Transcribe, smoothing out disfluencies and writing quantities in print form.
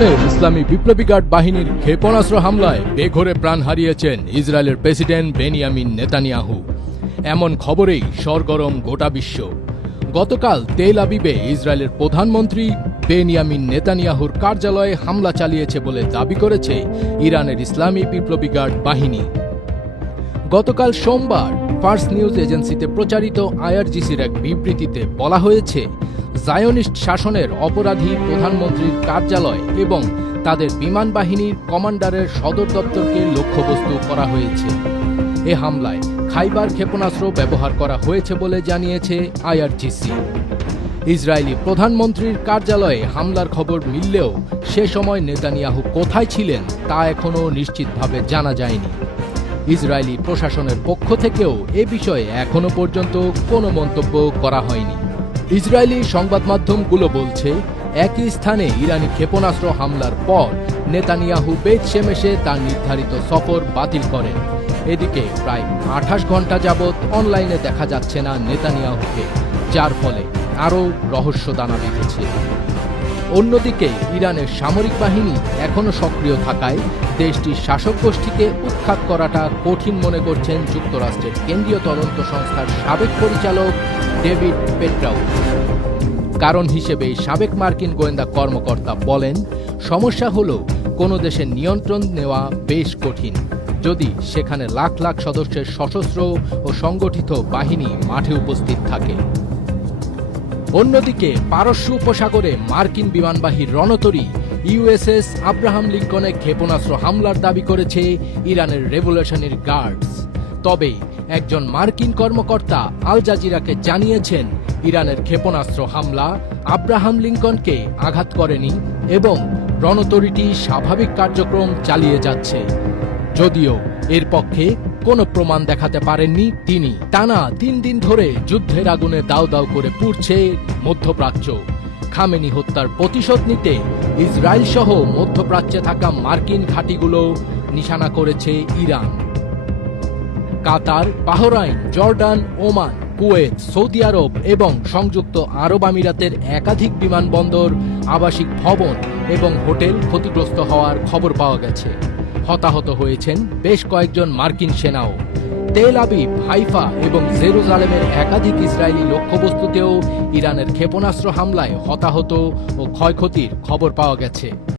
ইরানের ইসলামী বিপ্লবী গার্ড বাহিনীর ক্ষেপণাস্ত্র হামলায় বেঘোরে প্রাণ হারিয়েছেন ইসরায়েলের প্রেসিডেন্ট বেনিয়ামিন নেতানিয়াহু। এমন খবরেই সরগরম গোটা বিশ্ব। গতকাল তেল আবিবে ইসরায়েলের প্রধানমন্ত্রী বেনিয়ামিন নেতানিয়াহুর কার্যালয়ে হামলা চালিয়েছে বলে দাবি করেছে ইরানের ইসলামী বিপ্লবী গার্ড বাহিনী। গতকাল সোমবার ফার্স নিউজ এজেন্সিতে প্রচারিত আইআরজিসির এক বিবৃতিতে বলা হয়েছে, জায়োনিস্ট শাসনের অপরাধী প্রধানমন্ত্রীর কার্যালয় এবং তাদের বিমান বাহিনীর কমান্ডারের সদর দপ্তরকে লক্ষ্যবস্তু করা হয়েছে। এ হামলায় খাইবার ক্ষেপণাস্ত্র ব্যবহার করা হয়েছে বলে জানিয়েছে আইআরজিসি। ইসরায়েলি প্রধানমন্ত্রীর কার্যালয়ে হামলার খবর মিললেও সে সময় নেতানিয়াহু কোথায় ছিলেন তা এখনও নিশ্চিতভাবে জানা যায়নি। ইসরায়েলি প্রশাসনের পক্ষ থেকেও এ বিষয়ে এখনও পর্যন্ত কোনো মন্তব্য করা হয়নি। ইসরায়েলি সংবাদ মাধ্যমগুলো বলছে, একই স্থানে ইরানি ক্ষেপণাস্ত্র হামলার পর নেতানিয়াহু বেত শেমেশে তার নির্ধারিত সফর বাতিল করেন। এদিকে প্রায় 28 ঘন্টা যাবৎ অনলাইনে দেখা যাচ্ছে না নেতানিয়াহুকে, যার ফলে আরও রহস্য দানা বেঁধেছে। অন্যদিকে ইরানের সামরিক বাহিনী এখনও সক্রিয় থাকায় দেশটির শাসক গোষ্ঠীকে উৎখাত করাটা কঠিন মনে করছেন যুক্তরাষ্ট্রের কেন্দ্রীয় তদন্ত সংস্থার সাবেক পরিচালক ডেভিড পেট্রাউ। কারণ হিসেবে সাবেক মার্কিন গোয়েন্দা কর্মকর্তা বলেন, সমস্যা হলো কোনো দেশের নিয়ন্ত্রণ নেওয়া বেশ কঠিন যদি সেখানে লাখ লাখ সদস্যের সশস্ত্র ও সংগঠিত বাহিনী মাঠে উপস্থিত থাকে। অন্যদিকে পারস্য উপসাগরে মার্কিন বিমানবাহী রণতরী ইউএসএস আব্রাহাম লিঙ্কনে ক্ষেপণাস্ত্র হামলার দাবি করেছে ইরানের রেভলিউশনারি গার্ডস। তবে একজন মার্কিন কর্মকর্তা আল জাজিরাকে জানিয়েছেন, ইরানের ক্ষেপণাস্ত্র হামলা আব্রাহাম লিঙ্কনকে আঘাত করেনি এবং রণতরীটি স্বাভাবিক কার্যক্রম চালিয়ে যাচ্ছে। যদিও এর পক্ষে কোনো প্রমাণ দেখাতে পারেননি তিনি। টানা 3 দিন ধরে যুদ্ধের আগুনে দাউ দাউ করে পুড়ছে মধ্যপ্রাচ্য। খামেনি হত্যার প্রতিশোধ নিতে ইসরায়েল সহ মধ্যপ্রাচ্যে থাকা মার্কিন ঘাঁটিগুলো নিশানা করেছে ইরান। কাতার, Bahrain, Jordan, Oman, Kuwait, Saudi আরব এবং সংযুক্ত আরব আমিরাতের একাধিক বিমানবন্দর, আবাসিক ভবন এবং হোটেল ক্ষতিগ্রস্ত হওয়ার খবর পাওয়া গেছে। হতাহত হয়েছেন বেশ কয়েকজন মার্কিন সেনাও। তেল আবিব, হাইফা এবং জেরুজালেমের একাধিক ইসরায়েলি লক্ষ্যবস্তুতেও ইরানের ক্ষেপণাস্ত্র হামলায় হতাহত ও ক্ষয়ক্ষতির খবর পাওয়া গেছে।